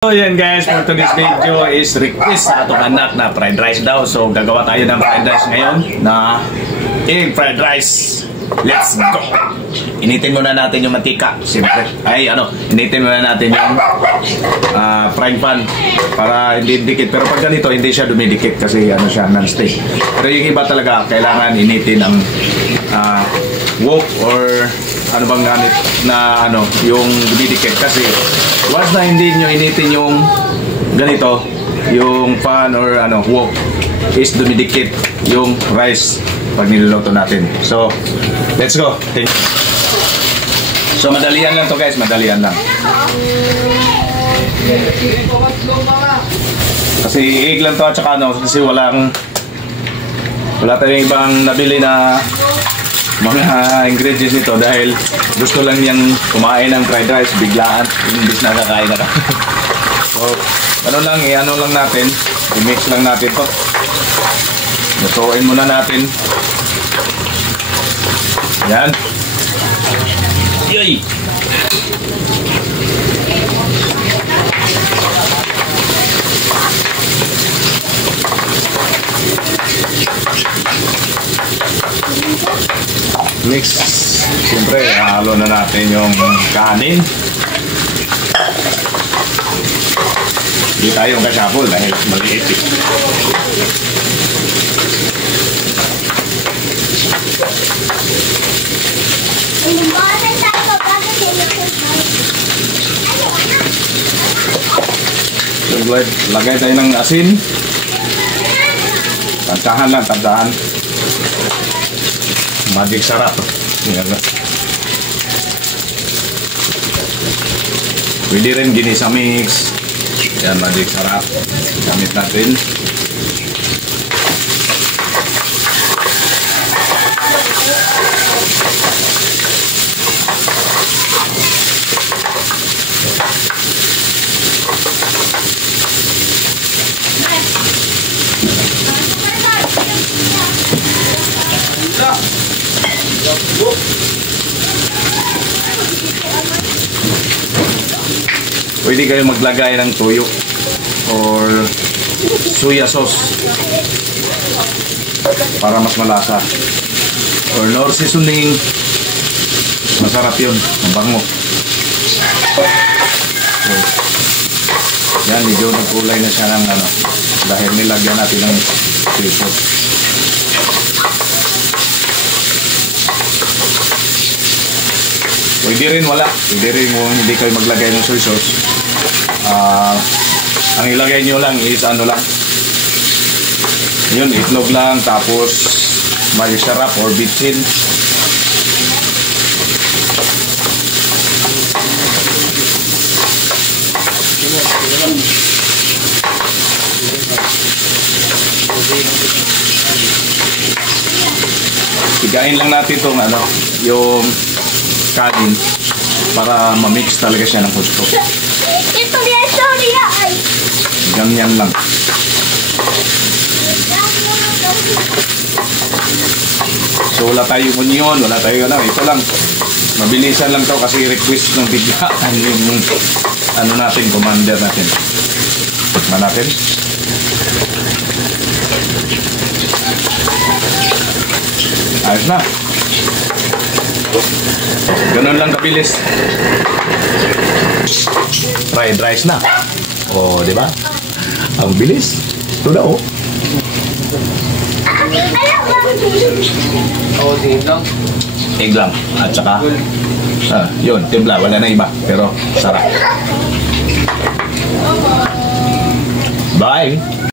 So yan guys, for today's video is request sa atong anak na fried rice daw. So gagawa tayo ng fried rice ngayon na egg fried rice. Let's go! Initin muna natin yung mantika. Siyempre, initin muna natin yung frying pan para hindi dikit. Pero pag ganito, hindi siya dumidikit kasi siya non-stick. Pero yung iba talaga, kailangan initin ang wok or ano bang gamit na yung dumidikit. Kasi once na hindi nyo initin yung ganito, yung pan or wok, is dumidikit yung rice pag niluluto natin. So, let's go. So, madalian lang to guys, madalian lang. Kasi egg lang to at saka kasi wala tayong ibang nabili na mga ingredients nito dahil gusto lang niyang kumain ng fried rice biglaan, imbis na kakain na lang. So, ano lang natin, i-mix lang natin to. Lutuin muna natin. Yan. Yoy! Mix. Siyempre, halo na natin yung kanin. Hindi tayo kasapol dahil maliit eh. Lagay tayo ng asin. Tantahan lang, tantahan. Magic sarap. Pwede rin ginisa mix. Yan, magic sarap. Gamit natin. Pwede kayo maglagay ng toyo or soya sauce para mas malasa, or nor seasoning. Masarap yun, mabango. So, yan, medyo nagkulay na siya ng dahil nilagyan natin ng soy sauce. Pwede rin wala. Pwede rin hindi kayo maglagay ng soy sauce. Ang ilagay nyo lang is lang. Yun, itlog lang. Tapos may sarap or bitchin. Higain lang natin itong yung kanin para ma-mix talaga siya ng gusto. Ganyan lang. So wala tayong onion, wala tayong ito lang. Mabilisan lang to kasi request ng biglaan yung natin, commander natin. Tikman natin. Ayos na. Ganun lang kabilis. Fried rice na. Oh, di ba? Ang bilis. Ito na, oh. Egg lang. At saka, yun, timpla. Wala na iba. Pero, sarap. Bye!